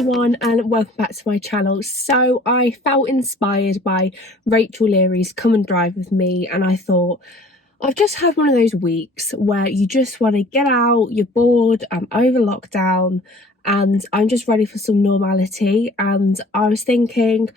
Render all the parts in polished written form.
everyone and welcome back to my channel. So I felt inspired by Rachel Leary's Come and Drive With Me, and I thought I've just had one of those weeks where you just want to get out, you're bored, I'm over lockdown and I'm just ready for some normality. And I was thinking,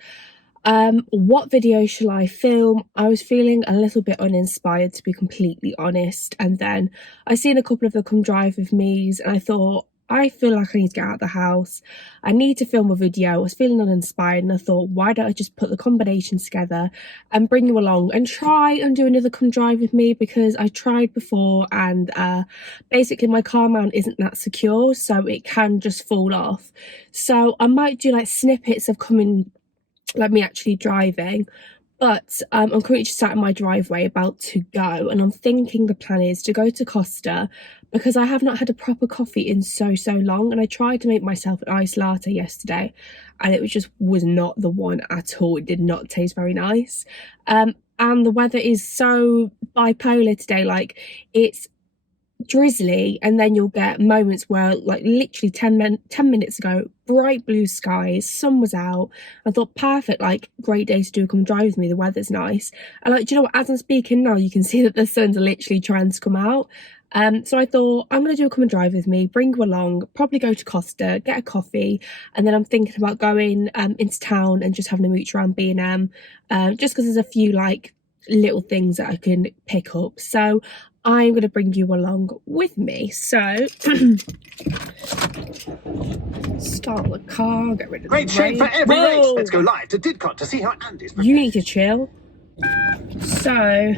what video shall I film? I was feeling a little bit uninspired, to be completely honest, and then I seen a couple of the Come Drive With Me's and I thought, I feel like I need to get out of the house. I need to film a video. I was feeling uninspired and I thought, why don't I just put the combinations together and bring you along and try and do another Come Drive With Me, because I tried before and basically my car mount isn't that secure, so it can just fall off. So I might do like snippets of like me actually driving. But I'm currently just sat in my driveway about to go, and I'm thinking the plan is to go to Costa because I have not had a proper coffee in so long, and I tried to make myself an iced latte yesterday and it was not the one at all. It did not taste very nice. And the weather is so bipolar today, like it's drizzly and then you'll get moments where like literally 10 minutes ago, bright blue skies, sun was out. I thought, perfect, like great day to do a Come Drive With Me, the weather's nice. And like, do you know what, as I'm speaking now, you can see that the sun's literally trying to come out. So I thought, I'm going to do a Come and Drive With Me, bring you along, probably go to Costa, get a coffee, and then I'm thinking about going into town and just having a mooch around B&M, just because there's a few like little things that I can pick up. So I'm going to bring you along with me. So, start the car, get rid of Great the shape for every race. Let's go live to Didcot to see how Andy's prepared. You need to chill. So,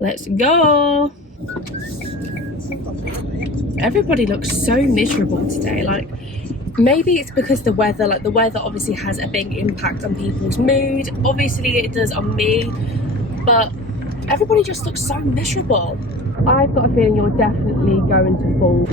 let's go. Everybody looks so miserable today. Like, maybe it's because the weather, like the weather obviously has a big impact on people's mood. Obviously it does on me, but everybody just looks so miserable. I've got a feeling you're definitely going to fall.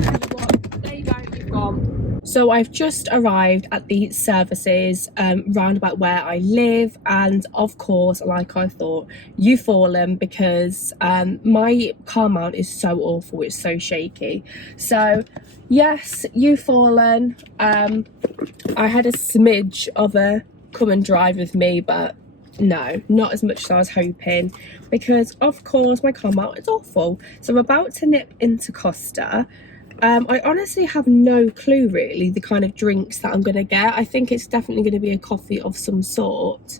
There you go, you've gone. So I've just arrived at the services round about where I live, and of course, like I thought, you've fallen because my car mount is so awful, it's so shaky. So yes, you've fallen. I had a smidge of a Come and Drive With Me, but no, not as much as I was hoping, because of course my car mount is awful. So I'm about to nip into Costa. I honestly have no clue really the kind of drinks that I'm going to get. I think it's definitely going to be a coffee of some sort,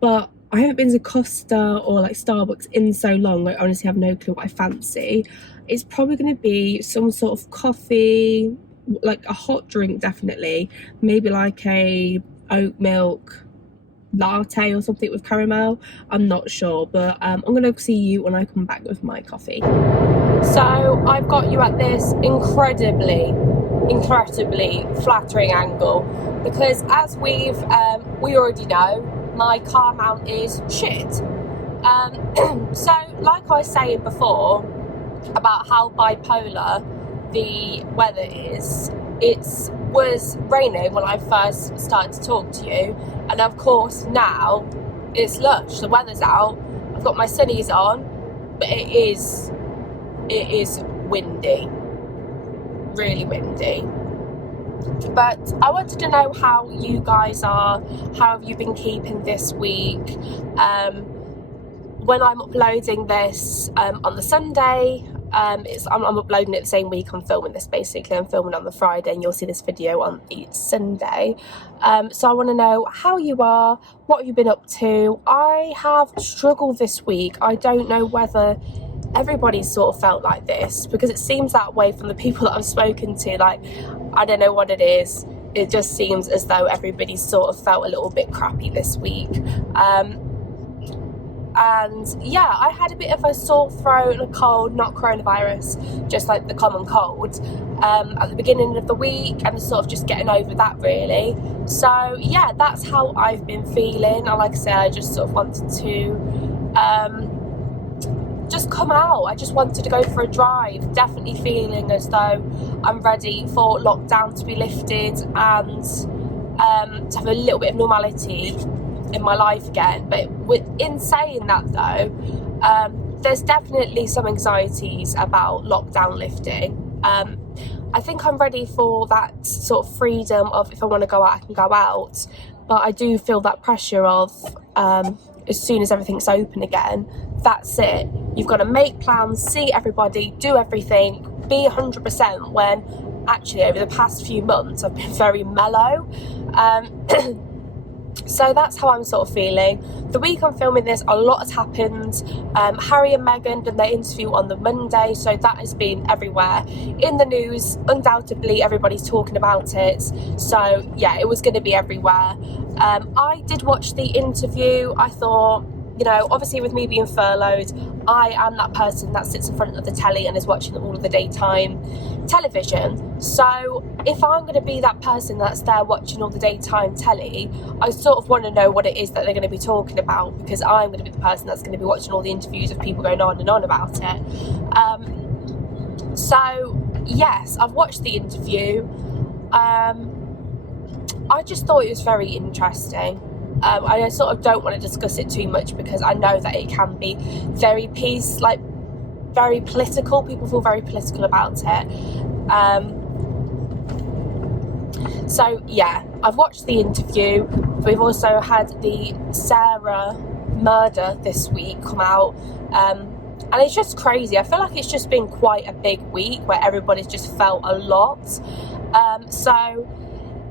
but I haven't been to Costa or like Starbucks in so long. I honestly have no clue what I fancy. It's probably going to be some sort of coffee, like a hot drink definitely, maybe like a oat milk latte or something with caramel. I'm not sure, but I'm gonna see you when I come back with my coffee. So I've got you at this incredibly flattering angle, because as we already know, my car mount is shit. So like I was saying before about how bipolar the weather is, it was raining when I first started to talk to you, and of course now it's lush, the weather's out, I've got my sunnies on, but it is windy, really windy. But I wanted to know how you guys are. How have you been keeping this week? When I'm uploading this on the Sunday, I'm uploading it the same week I'm filming this. Basically, I'm filming on the Friday and you'll see this video on the Sunday. So I want to know how you are, what have you been up to. I have struggled this week. I don't know whether everybody's sort of felt like this, because it seems that way from the people that I've spoken to. Like, I don't know what it is, it just seems as though everybody's sort of felt a little bit crappy this week. And yeah, I had a bit of a sore throat and a cold, not coronavirus, just like the common cold, at the beginning of the week, and sort of just getting over that really. So yeah, that's how I've been feeling. And like I said, I just sort of wanted to just come out. I just wanted to go for a drive, definitely feeling as though I'm ready for lockdown to be lifted and to have a little bit of normality in my life again. But in saying that though, there's definitely some anxieties about lockdown lifting. I think I'm ready for that sort of freedom of, if I want to go out, I can go out. But I do feel that pressure of, as soon as everything's open again, that's it. You've got to make plans, see everybody, do everything, be 100%, when actually over the past few months I've been very mellow. So that's how I'm sort of feeling. The week I'm filming this, a lot has happened. Harry and Meghan did their interview on the Monday, so that has been everywhere in the news. Undoubtedly, everybody's talking about it. So yeah, it was going to be everywhere. I did watch the interview. I thought, you know, obviously with me being furloughed, I am that person that sits in front of the telly and is watching all of the daytime television. So if I'm going to be that person that's there watching all the daytime telly, I sort of want to know what it is that they're going to be talking about, because I'm going to be the person that's going to be watching all the interviews of people going on and on about it. So yes, I've watched the interview. I just thought it was very interesting. I sort of don't want to discuss it too much because I know that it can be very very political. People feel very political about it. So yeah, I've watched the interview. We've also had the Sarah murder this week come out. And it's just crazy. I feel like it's just been quite a big week where everybody's just felt a lot. So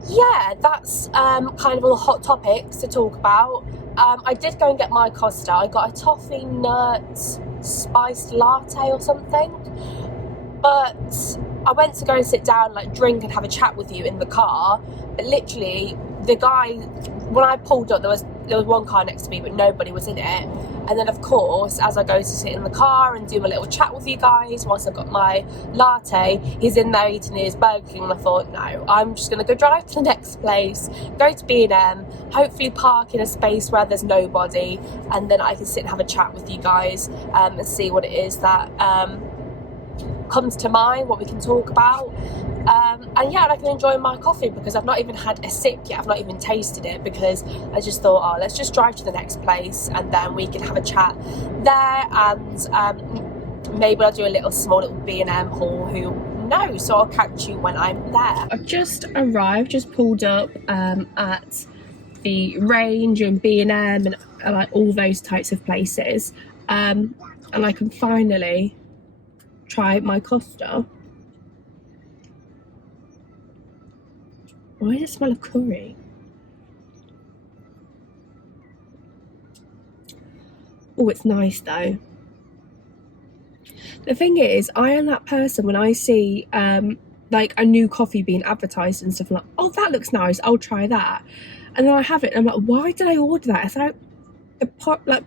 yeah, that's kind of all the hot topics to talk about. I did go and get my Costa. I got a toffee nut spiced latte or something. But I went to go and sit down, like drink and have a chat with you in the car. But literally, the guy, when I pulled up, there was one car next to me, but nobody was in it. And then, of course, as I go to sit in the car and do my little chat with you guys whilst I've got my latte, he's in there eating his Burger King, and I thought, no, I'm just going to go drive to the next place, go to B&M, hopefully park in a space where there's nobody, and then I can sit and have a chat with you guys and see what it is that comes to mind, what we can talk about. And yeah, and I can enjoy my coffee because I've not even had a sip yet. I've not even tasted it because I just thought, oh, let's just drive to the next place and then we can have a chat there, and maybe I'll do a small little B&M haul, who knows. So I'll catch you when I'm there. I've just arrived, just pulled up at the Range and B&M and like all those types of places, and I can finally try my Costa. Why does it smell of curry? Oh, it's nice though. The thing is, I am that person when I see like a new coffee being advertised and stuff, like, oh, that looks nice, I'll try that. And then I have it and I'm like, why did I order that? It's like the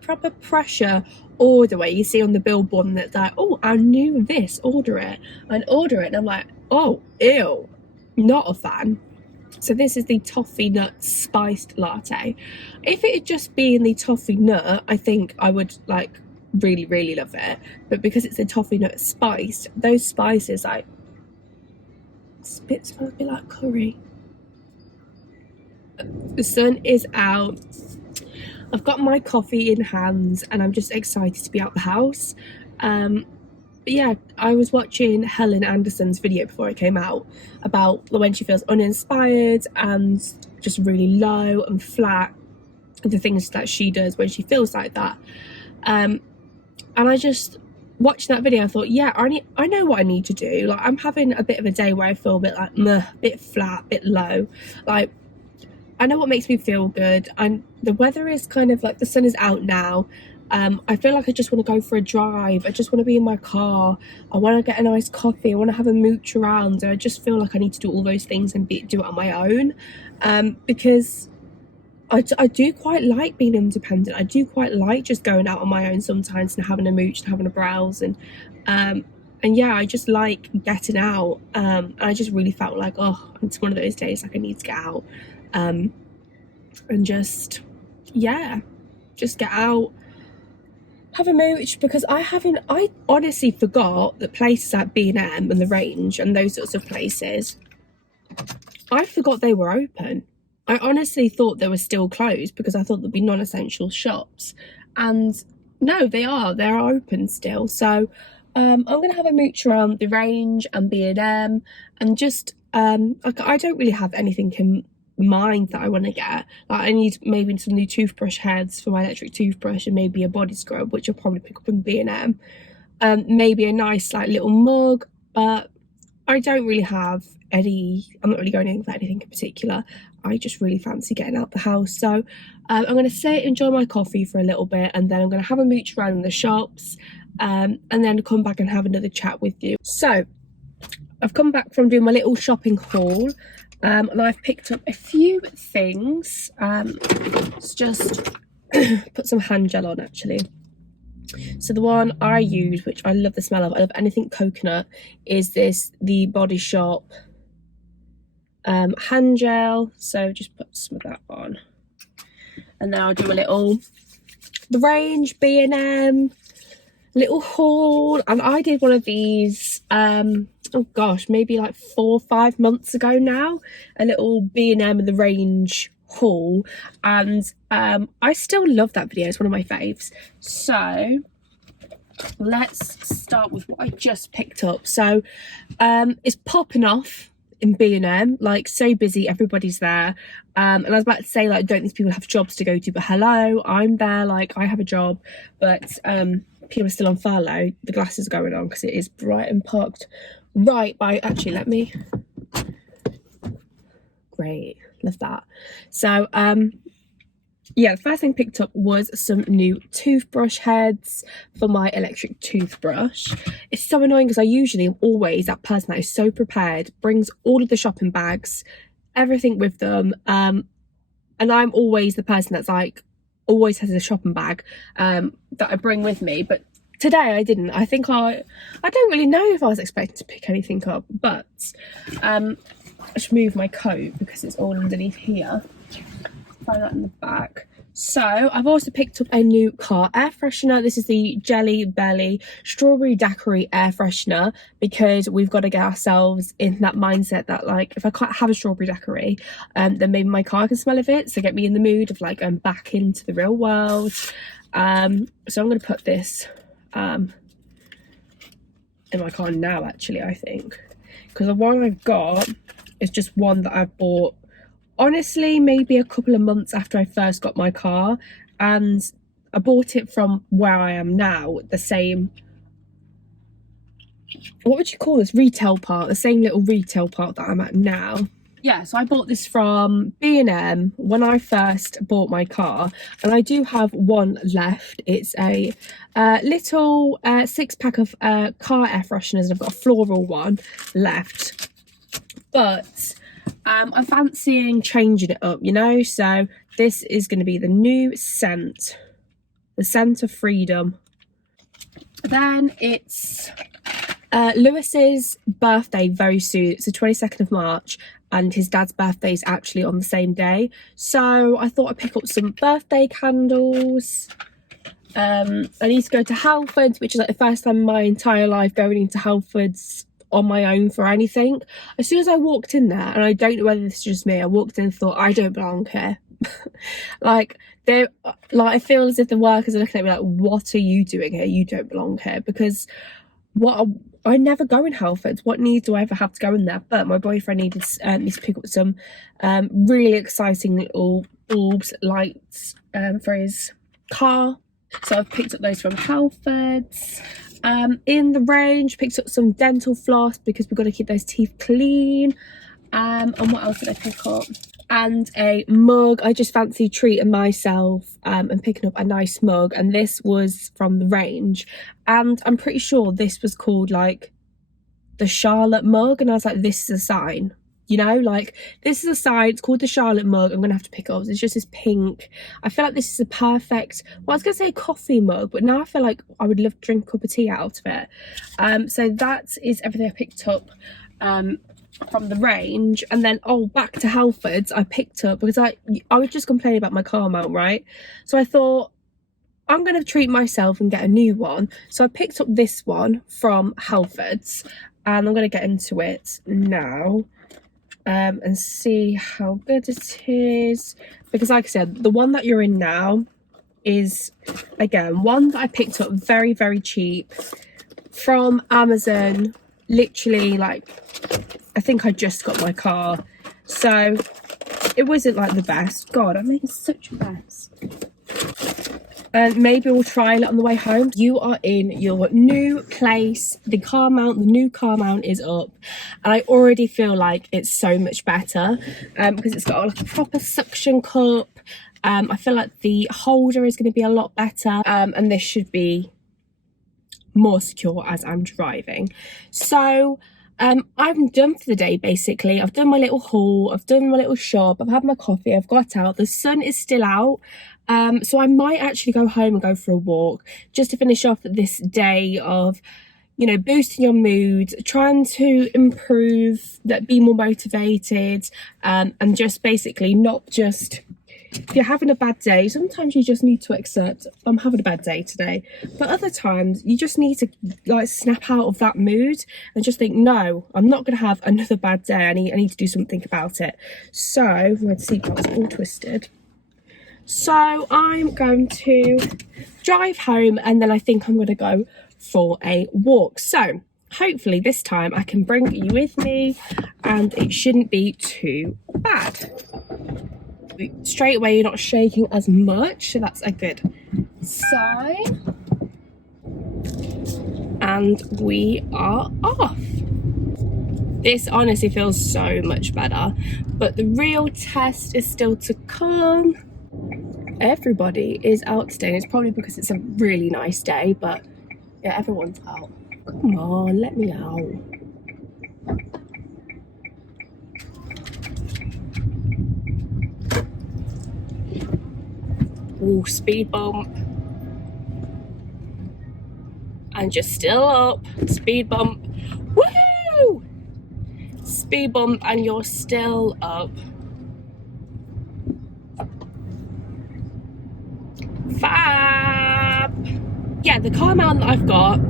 proper pressure order where you see on the billboard and it's like, oh, I knew this, order it. And order it and I'm like, oh, ew, not a fan. So this is the toffee nut spiced latte. If it had just been the toffee nut, I think I would like really, really love it. But because it's the toffee nut spiced, those spices like smell a bit like curry. The sun is out. I've got my coffee in hand and I'm just excited to be out the house. But yeah, I was watching Helen Anderson's video before it came out about when she feels uninspired and just really low and flat, and the things that she does when she feels like that. And I just watched that video. I thought, yeah, I know what I need to do. Like, I'm having a bit of a day where I feel a bit like meh, bit flat, bit low. Like, I know what makes me feel good. And the weather is kind of like, the sun is out now. I feel like I just want to go for a drive. I just want to be in my car. I want to get a nice coffee. I want to have a mooch around. And I just feel like I need to do all those things and do it on my own. Because I do quite like being independent. I do quite like just going out on my own sometimes and having a mooch and having a browse. And yeah, I just like getting out. And I just really felt like, oh, it's one of those days like I need to get out. And just, yeah, just get out. Have a mooch, because I honestly forgot that places like B&M and the Range and those sorts of places, I forgot they were open. I honestly thought they were still closed because I thought there'd be non-essential shops, and no, they're open still. So I'm gonna have a mooch around the Range and B&M, and just I don't really have anything in mind that I want to get. Like, I need maybe some new toothbrush heads for my electric toothbrush, and maybe a body scrub, which I'll probably pick up in B&M. Maybe a nice like little mug, but I don't really have any. I'm not really going in for anything in particular. I just really fancy getting out the house, so I'm going to sit, enjoy my coffee for a little bit, and then I'm going to have a mooch around in the shops, and then come back and have another chat with you. So I've come back from doing my little shopping haul, and I've picked up a few things. Let's just put some hand gel on actually. So the one I use, which I love the smell of, I love anything coconut, is the Body Shop hand gel. So just put some of that on, and then I'll do a little the Range B&M little haul. And I did one of these oh gosh, maybe like 4 or 5 months ago now, a little B&M and the Range haul, and I still love that video. It's one of my faves. So let's start with what I just picked up. So it's popping off in B&M, like so busy, everybody's there, and I was about to say, like, don't these people have jobs to go to? But hello, I'm there, like I have a job, but people are still on furlough. The glasses are going on because it is bright and parked right by, actually let me, great, love that. So yeah, the first thing picked up was some new toothbrush heads for my electric toothbrush. It's so annoying because I usually am always that person that is so prepared, brings all of the shopping bags, everything with them, and I'm always the person that's like always has a shopping bag that I bring with me. But today I didn't. I think I don't really know if I was expecting to pick anything up, but I should move my coat because it's all underneath here. Find that in the back. So I've also picked up a new car air freshener. This is the Jelly Belly Strawberry Daiquiri air freshener, because we've got to get ourselves in that mindset that, like, if I can't have a strawberry daiquiri, then maybe my car can smell of it, so get me in the mood of like going back into the real world. So I'm going to put this in my car now, actually, I think, because the one I've got is just one that I bought honestly maybe a couple of months after I first got my car, and I bought it from where I am now, the same, what would you call this, retail part, the same little retail part that I'm at now. Yeah, so I bought this from B&M when I first bought my car, and I do have one left. It's a little 6-pack of car air fresheners. I've got a floral one left, but I'm fancying changing it up, you know, so this is going to be the new scent, the scent of freedom. Then it's Lewis's birthday very soon. It's the 22nd of March, and his dad's birthday is actually on the same day, so I thought I'd pick up some birthday candles. I need to go to Halfords, which is like the first time in my entire life going into Halfords on my own for anything. As soon as I walked in there, and I don't know whether this is just me, I walked in and thought, I don't belong here. like I feel as if the workers are looking at me like, what are you doing here? You don't belong here. Because I never go in Halfords. What need do I ever have to go in there? But my boyfriend needs to pick up some really exciting little bulbs, lights for his car, so I've picked up those from Halfords. In the Range, picked up some dental floss because we've got to keep those teeth clean. And what else did I pick up? And a mug. I just fancy treating myself and picking up a nice mug, and this was from the Range, and I'm pretty sure this was called like the Charlotte mug, and I was like, this is a sign, you know, like this is a sign. It's called the Charlotte mug. I'm gonna have to pick up. It's just this pink. I feel like this is a perfect, well, I was gonna say coffee mug, but now I feel like I would love to drink a cup of tea out of it. So that is everything I picked up from the Range. And then back to Halfords, I picked up, because I was just complaining about my car mount, right? So I thought, I'm going to treat myself and get a new one. So I picked up this one from Halfords, and I'm going to get into it now and see how good it is, because like I said, the one that you're in now is, again, one that I picked up very, very cheap from Amazon, literally, like, I think I just got my car, so it wasn't like the best. God, I'm making such a mess. And maybe we'll trial it on the way home. You are in your new place. The new car mount is up, and I already feel like it's so much better because it's got like a proper suction cup. I feel like the holder is going to be a lot better, and this should be more secure as I'm driving. So I'm done for the day, basically. I've done my little haul, I've done my little shop, I've had my coffee, I've got out. The sun is still out, so I might actually go home and go for a walk just to finish off this day of, you know, boosting your mood, trying to improve, that be more motivated, and just basically not just, if you're having a bad day, sometimes you just need to accept, I'm having a bad day today. But other times you just need to like snap out of that mood and just think, no, I'm not going to have another bad day. I need to do something about it. So my seatbelt's all twisted. So I'm going to drive home, and then I think I'm going to go for a walk. So hopefully this time I can bring you with me and it shouldn't be too bad. Straight away you're not shaking as much, so that's a good sign. And we are off. This honestly feels so much better, but the real test is still to come. Everybody is out today, and it's probably because it's a really nice day, but yeah, everyone's out. Come on, let me out. Ooh, speed bump. And you're still up. Speed bump. Woo! Speed bump and you're still up. Fab! Yeah, the car mount that I've got,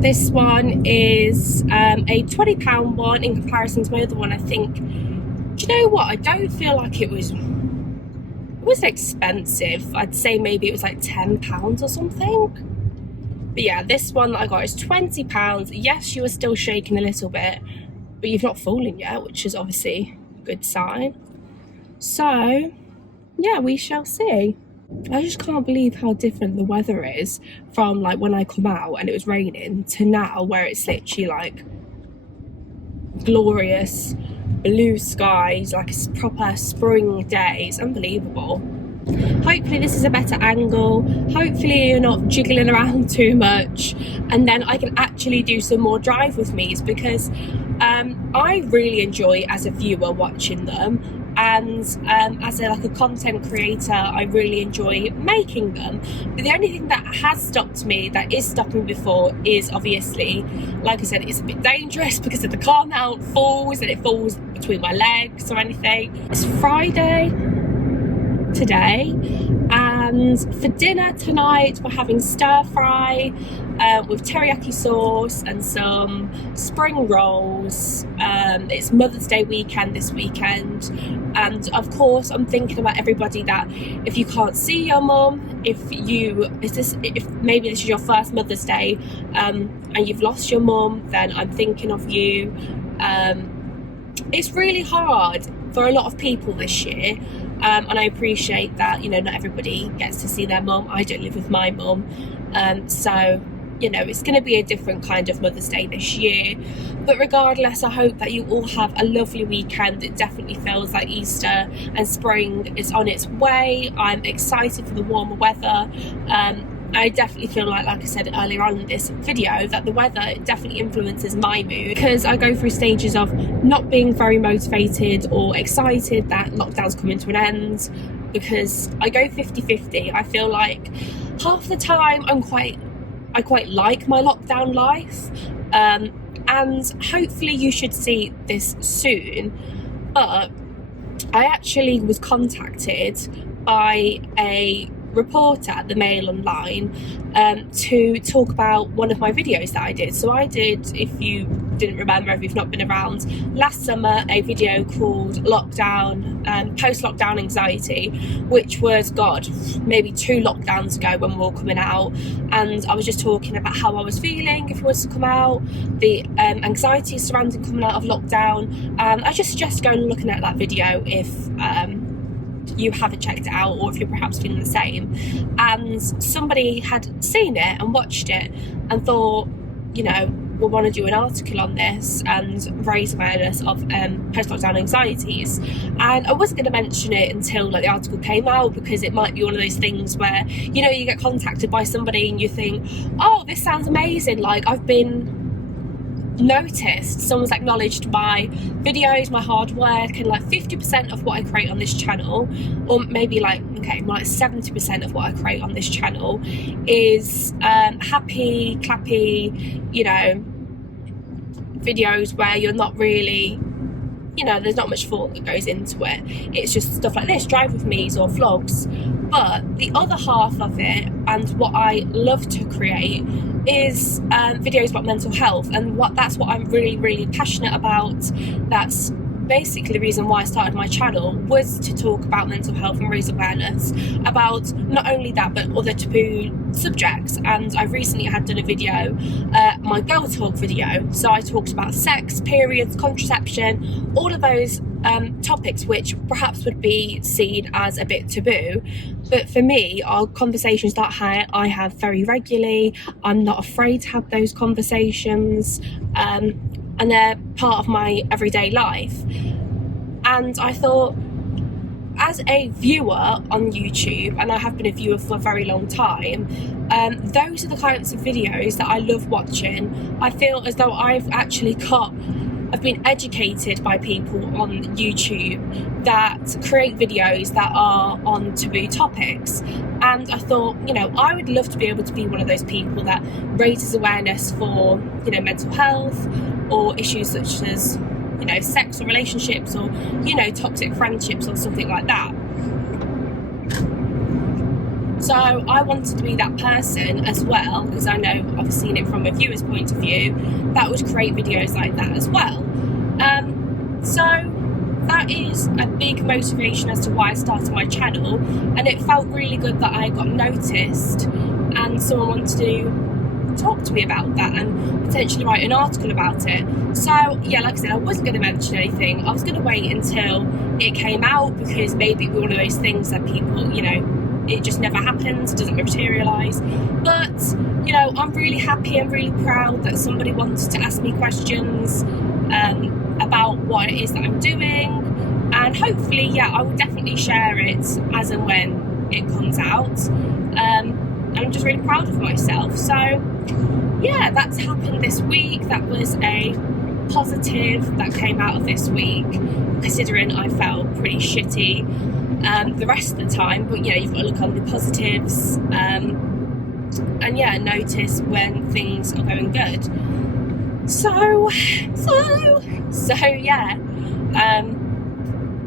this one is a £20 one in comparison to my other one. I think, do you know what? I don't feel like it was expensive. I'd say maybe it was like £10 or something. But yeah, this one that I got is £20. Yes, you are still shaking a little bit, but you've not fallen yet, which is obviously a good sign. So yeah, we shall see. I just can't believe how different the weather is from like when I come out and it was raining to now, where it's literally like glorious blue skies, like a proper spring day. It's unbelievable. Hopefully this is a better angle. Hopefully you're not jiggling around too much, and then I can actually do some more drive with me's, because I really enjoy as a viewer watching them, and as a content creator I really enjoy making them. But the only thing that has stopped me, that is stopping me before, is obviously, like I said, it's a bit dangerous because of the car mount falls and it falls between my legs or anything. It's Friday today, and for dinner tonight we're having stir fry with teriyaki sauce and some spring rolls. It's Mother's Day weekend this weekend, and of course I'm thinking about everybody that if you can't see your mum, if maybe this is your first Mother's Day and you've lost your mum, then I'm thinking of you. It's really hard for a lot of people this year, and I appreciate that, you know, not everybody gets to see their mum. I don't live with my mum, so you know, it's going to be a different kind of Mother's Day this year. But regardless, I hope that you all have a lovely weekend. It definitely feels like Easter and spring is on its way. I'm excited for the warmer weather. I definitely feel like I said earlier on in this video, that the weather definitely influences my mood, because I go through stages of not being very motivated or excited that lockdown's coming to an end, because I go 50-50. I feel like half the time I quite like my lockdown life, and hopefully you should see this soon. But I actually was contacted by a reporter at the Mail Online to talk about one of my videos that I did. So I did, if you didn't remember, if you've not been around, last summer a video called Lockdown, Post-Lockdown Anxiety, which was, God, maybe 2 lockdowns ago when we were all coming out, and I was just talking about how I was feeling if I was to come out, the anxiety surrounding coming out of lockdown. I just suggest going and looking at that video if you haven't checked it out, or if you're perhaps feeling the same. And somebody had seen it and watched it and thought, you know, we want to do an article on this and raise awareness of post-lockdown anxieties. And I wasn't going to mention it until like the article came out, because it might be one of those things where, you know, you get contacted by somebody and you think, oh, this sounds amazing, like I've been noticed, someone's acknowledged my videos, my hard work, and like 50% of what I create on this channel, or maybe like, okay, more like 70% of what I create on this channel is happy, clappy, you know, videos where you're not really, you know, there's not much thought that goes into it. It's just stuff like this, drive with me's or vlogs. But the other half of it, and what I love to create, is videos about mental health, and that's what I'm really passionate about. That's basically the reason why I started my channel, was to talk about mental health and raise awareness about not only that but other taboo subjects. And I recently had done a video, my girl talk video, so I talked about sex, periods, contraception, all of those topics which perhaps would be seen as a bit taboo, but for me are conversations that I have very regularly. I'm not afraid to have those conversations, and they're part of my everyday life. And I thought, as a viewer on YouTube, and I have been a viewer for a very long time, those are the kinds of videos that I love watching. I feel as though I've been educated by people on YouTube that create videos that are on taboo topics. And I thought, you know, I would love to be able to be one of those people that raises awareness for, you know, mental health, or issues such as, you know, sex or relationships, or, you know, toxic friendships or something like that. So I wanted to be that person as well, because I know I've seen it from a viewer's point of view, that would create videos like that as well. So that is a big motivation as to why I started my channel, and it felt really good that I got noticed and someone wanted to talk to me about that and potentially write an article about it. So yeah, like I said, I wasn't going to mention anything. I was going to wait until it came out, because maybe it would be one of those things that people, you know, it just never happens, doesn't materialise. But, you know, I'm really happy and really proud that somebody wanted to ask me questions about what it is that I'm doing, and hopefully, yeah, I will definitely share it as and when it comes out. And I'm just really proud of myself. So yeah, that's happened this week. That was a positive that came out of this week, considering I felt pretty shitty the rest of the time. But yeah, you've got to look on the positives, and yeah, notice when things are going good. So yeah,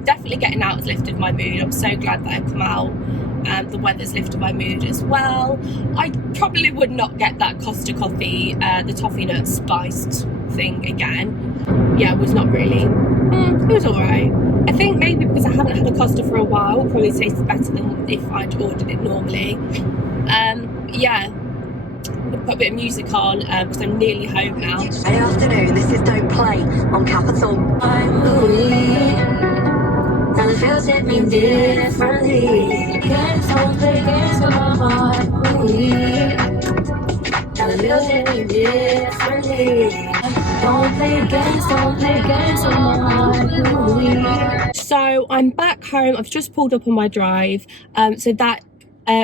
definitely getting out has lifted my mood. I'm so glad that I've come out. The weather's lifted my mood as well. I probably would not get that Costa coffee, the toffee nut spiced thing again. Yeah, it was not really, it was alright. I think maybe because I haven't had a Costa for a while, it probably tasted better than if I'd ordered it normally. Yeah, I'm gonna put a bit of music on because I'm nearly home now. Friday afternoon, this is Don't Play on Capital. Now the feels hit me differently. Don't play games with my heart. Now the feels hit me differently. Don't play games with my heart. So I'm back home. I've just pulled up on my drive. So that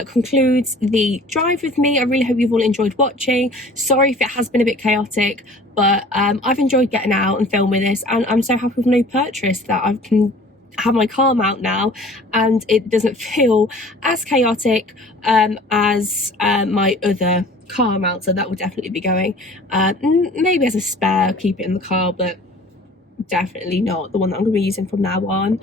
concludes the drive with me. I really hope you've all enjoyed watching. Sorry if it has been a bit chaotic, but I've enjoyed getting out and filming this, and I'm so happy with my new purchase that I can have my car mount now, and it doesn't feel as chaotic as my other car mount, so that will definitely be going. Maybe as a spare, keep it in the car, but definitely not the one that I'm going to be using from now on.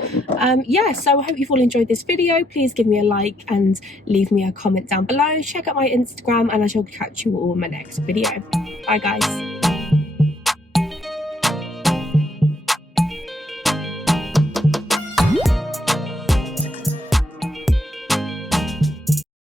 Yeah, so I hope you've all enjoyed this video. Please give me a like and leave me a comment down below. Check out my Instagram, and I shall catch you all in my next video. Bye guys.